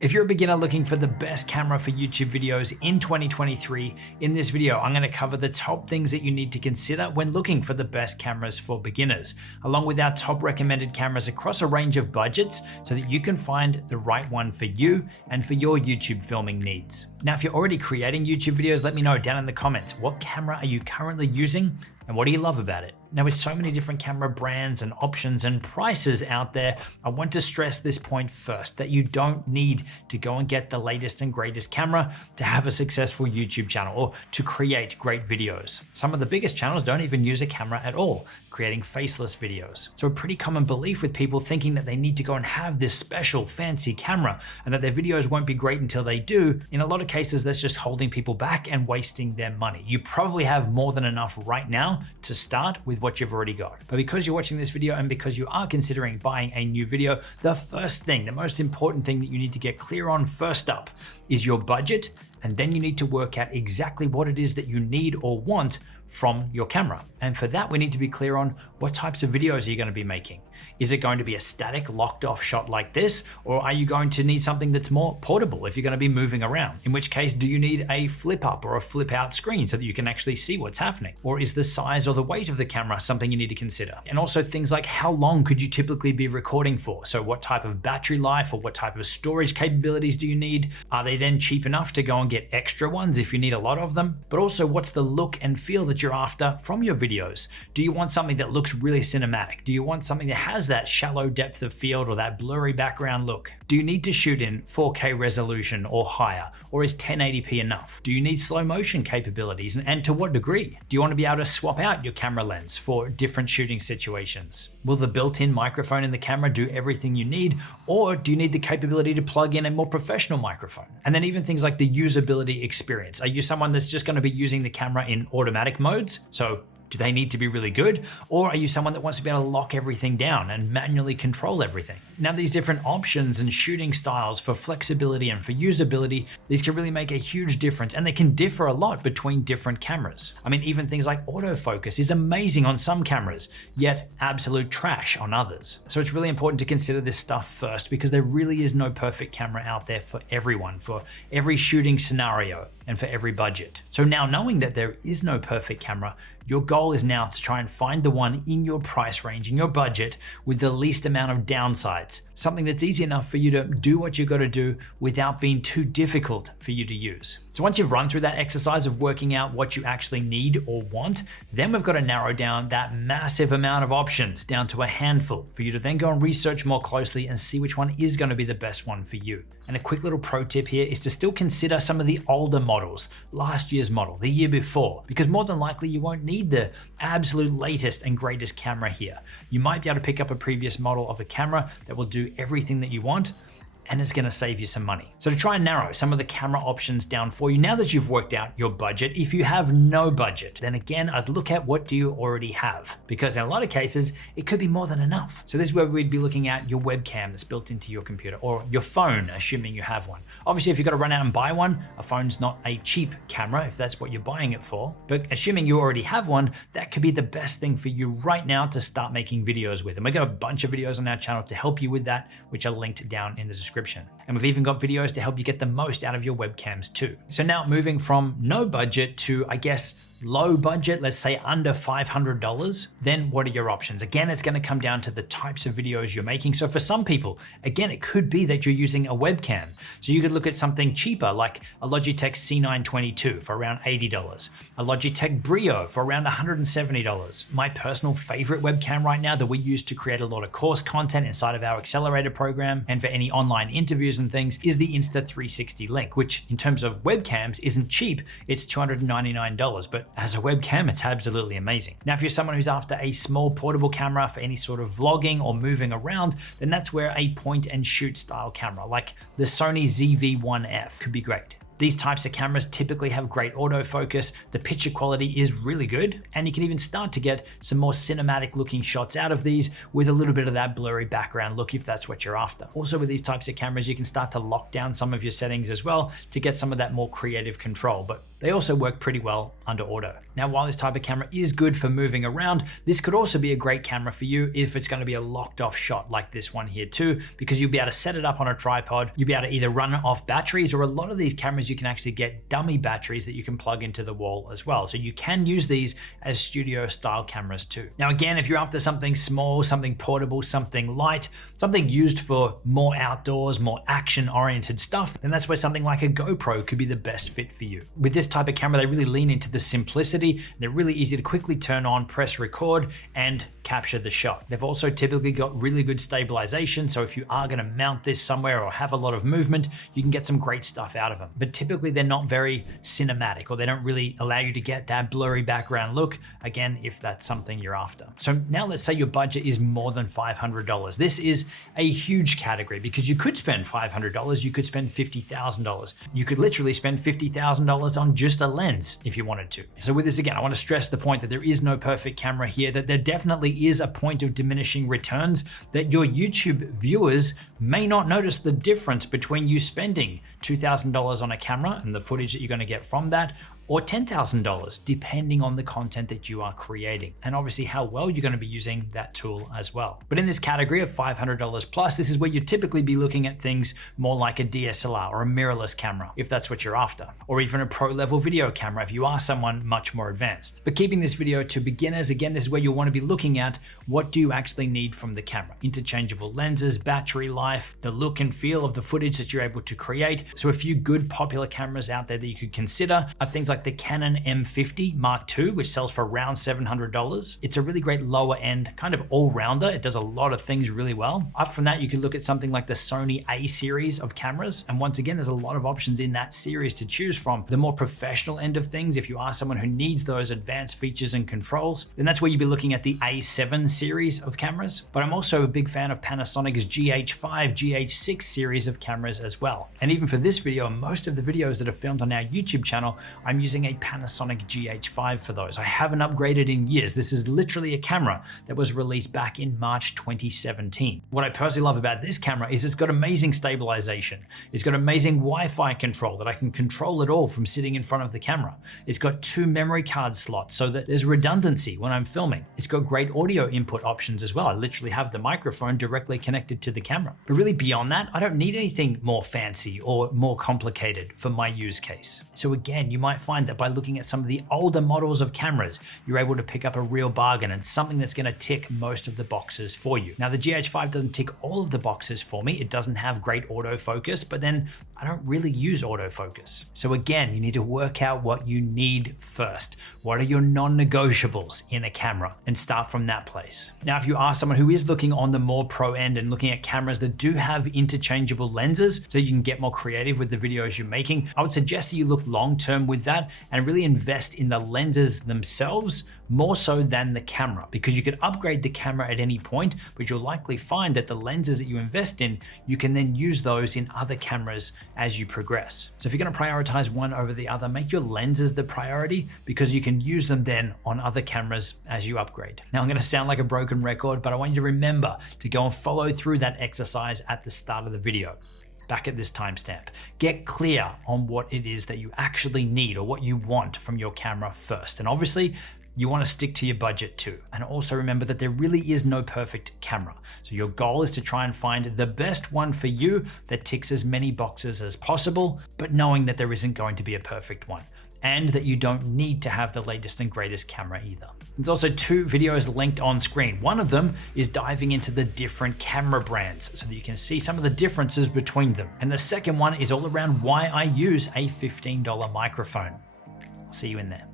If you're a beginner looking for the best camera for YouTube videos in 2023, in this video, I'm going to cover the top things that you need to consider when looking for the best cameras for beginners, along with our top recommended cameras across a range of budgets so that you can find the right one for you and for your YouTube filming needs. Now, if you're already creating YouTube videos, let me know down in the comments, what camera are you currently using and what do you love about it? Now, with so many different camera brands and options and prices out there, I want to stress this point first, that you don't need to go and get the latest and greatest camera to have a successful YouTube channel or to create great videos. Some of the biggest channels don't even use a camera at all, creating faceless videos. So a pretty common belief with people thinking that they need to go and have this special fancy camera and that their videos won't be great until they do. In a lot of cases, that's just holding people back and wasting their money. You probably have more than enough right now to start with what you've already got. But because you're watching this video and because you are considering buying a new video, the first thing, the most important thing that you need to get clear on first up is your budget. And then you need to work out exactly what it is that you need or want from your camera. And for that, we need to be clear on what types of videos are you going to be making. Is it going to be a static locked off shot like this? Or are you going to need something that's more portable if you're going to be moving around? In which case, do you need a flip up or a flip out screen so that you can actually see what's happening? Or is the size or the weight of the camera something you need to consider? And also things like how long could you typically be recording for? So what type of battery life or what type of storage capabilities do you need? Are they then cheap enough to go and get extra ones if you need a lot of them? But also, what's the look and feel that you're after from your videos? Do you want something that looks really cinematic? Do you want something that has that shallow depth of field or that blurry background look? Do you need to shoot in 4K resolution or higher? Or is 1080p enough? Do you need slow motion capabilities, and to what degree? Do you want to be able to swap out your camera lens for different shooting situations? Will the built-in microphone in the camera do everything you need? Or do you need the capability to plug in a more professional microphone? And then even things like the usability experience. Are you someone that's just going to be using the camera in automatic modes? So do they need to be really good? Or are you someone that wants to be able to lock everything down and manually control everything? Now, these different options and shooting styles for flexibility and for usability, these can really make a huge difference, and they can differ a lot between different cameras. I mean, even things like autofocus is amazing on some cameras, yet absolute trash on others. So it's really important to consider this stuff first, because there really is no perfect camera out there for everyone, for every shooting scenario and for every budget. So now, knowing that there is no perfect camera, your goal is now to try and find the one in your price range, in your budget, with the least amount of downsides. Something that's easy enough for you to do what you got to do without being too difficult for you to use. So once you've run through that exercise of working out what you actually need or want, then we've got to narrow down that massive amount of options down to a handful for you to then go and research more closely and see which one is going to be the best one for you. And a quick little pro tip here is to still consider some of the older models, last year's model, the year before, because more than likely you won't need the absolute latest and greatest camera here. You might be able to pick up a previous model of a camera that will do everything that you want, and it's going to save you some money. So to try and narrow some of the camera options down for you, now that you've worked out your budget, if you have no budget, then again, I'd look at what do you already have? Because in a lot of cases, it could be more than enough. So this is where we'd be looking at your webcam that's built into your computer, or your phone, assuming you have one. Obviously, if you've got to run out and buy one, a phone's not a cheap camera if that's what you're buying it for. But assuming you already have one, that could be the best thing for you right now to start making videos with. And we've got a bunch of videos on our channel to help you with that, which are linked down in the description. And we've even got videos to help you get the most out of your webcams too. So now moving from no budget to, I guess, low budget, let's say under $500, then what are your options? Again, it's going to come down to the types of videos you're making. So for some people, again, it could be that you're using a webcam. So you could look at something cheaper like a Logitech C922 for around $80, a Logitech Brio for around $170. My personal favorite webcam right now that we use to create a lot of course content inside of our accelerator program and for any online interviews and things is the Insta360 Link, which in terms of webcams isn't cheap. It's $299, but as a webcam, it's absolutely amazing. Now, if you're someone who's after a small portable camera for any sort of vlogging or moving around, then that's where a point and shoot style camera like the Sony ZV-1F could be great. These types of cameras typically have great autofocus, the picture quality is really good, and you can even start to get some more cinematic looking shots out of these with a little bit of that blurry background look if that's what you're after. Also with these types of cameras, you can start to lock down some of your settings as well to get some of that more creative control. But They also work pretty well under auto. Now, while this type of camera is good for moving around, this could also be a great camera for you if it's going to be a locked off shot like this one here too, because you'll be able to set it up on a tripod. You'll be able to either run it off batteries, or a lot of these cameras you can actually get dummy batteries that you can plug into the wall as well. So you can use these as studio style cameras too. Now, again, if you're after something small, something portable, something light, something used for more outdoors, more action oriented stuff, then that's where something like a GoPro could be the best fit for you. With this type of camera, they really lean into the simplicity. They're really easy to quickly turn on, press record, and capture the shot. They've also typically got really good stabilization, so if you are going to mount this somewhere or have a lot of movement, you can get some great stuff out of them. But typically they're not very cinematic, or they don't really allow you to get that blurry background look, again, if that's something you're after. So now let's say your budget is more than $500. This is a huge category because you could spend $500, you could spend $50,000. You could literally spend $50,000 on just a lens if you wanted to. So with this, again, I want to stress the point that there is no perfect camera here, that there definitely is a point of diminishing returns, that your YouTube viewers may not notice the difference between you spending $2,000 on a camera and the footage that you're going to get from that, or $10,000, depending on the content that you are creating, and obviously how well you're going to be using that tool as well. But in this category of $500 plus, this is where you typically be looking at things more like a DSLR or a mirrorless camera, if that's what you're after, or even a pro level video camera if you are someone much more advanced. But keeping this video to beginners, again, this is where you'll want to be looking at what do you actually need from the camera. Interchangeable lenses, battery life, the look and feel of the footage that you're able to create. So a few good popular cameras out there that you could consider are things like the Canon M50 Mark II, which sells for around $700. It's a really great lower end kind of all-rounder. It does a lot of things really well. Up from that, you could look at something like the Sony A series of cameras. And once again, there's a lot of options in that series to choose from. The more professional end of things, if you are someone who needs those advanced features and controls, then that's where you'd be looking at the A7 series of cameras. But I'm also a big fan of Panasonic's GH5, GH6 series of cameras as well. And even for this video, and most of the videos that are filmed on our YouTube channel, I'm using a Panasonic GH5 for those. I haven't upgraded in years. This is literally a camera that was released back in March 2017. What I personally love about this camera is it's got amazing stabilization. It's got amazing Wi-Fi control that I can control it all from sitting in front of the camera. It's got 2 memory card slots so that there's redundancy when I'm filming. It's got great audio input options as well. I literally have the microphone directly connected to the camera. But really beyond that, I don't need anything more fancy or more complicated for my use case. So again, you might find that by looking at some of the older models of cameras, you're able to pick up a real bargain and something that's going to tick most of the boxes for you. Now, the GH5 doesn't tick all of the boxes for me. It doesn't have great autofocus, but then I don't really use autofocus. So again, you need to work out what you need first. What are your non-negotiables in a camera, and start from that place. Now, if you are someone who is looking on the more pro end and looking at cameras that do have interchangeable lenses so you can get more creative with the videos you're making, I would suggest that you look long-term with that and really invest in the lenses themselves more so than the camera, because you can upgrade the camera at any point, but you'll likely find that the lenses that you invest in, you can then use those in other cameras as you progress. So if you're going to prioritize one over the other, make your lenses the priority, because you can use them then on other cameras as you upgrade. Now, I'm going to sound like a broken record, but I want you to remember to go and follow through that exercise at the start of the video. Back at this timestamp. Get clear on what it is that you actually need or what you want from your camera first. And obviously, you want to stick to your budget too. And also remember that there really is no perfect camera. So your goal is to try and find the best one for you that ticks as many boxes as possible, but knowing that there isn't going to be a perfect one, and that you don't need to have the latest and greatest camera either. There's also 2 videos linked on screen. One of them is diving into the different camera brands so that you can see some of the differences between them. And the second one is all around why I use a $15 microphone. I'll see you in there.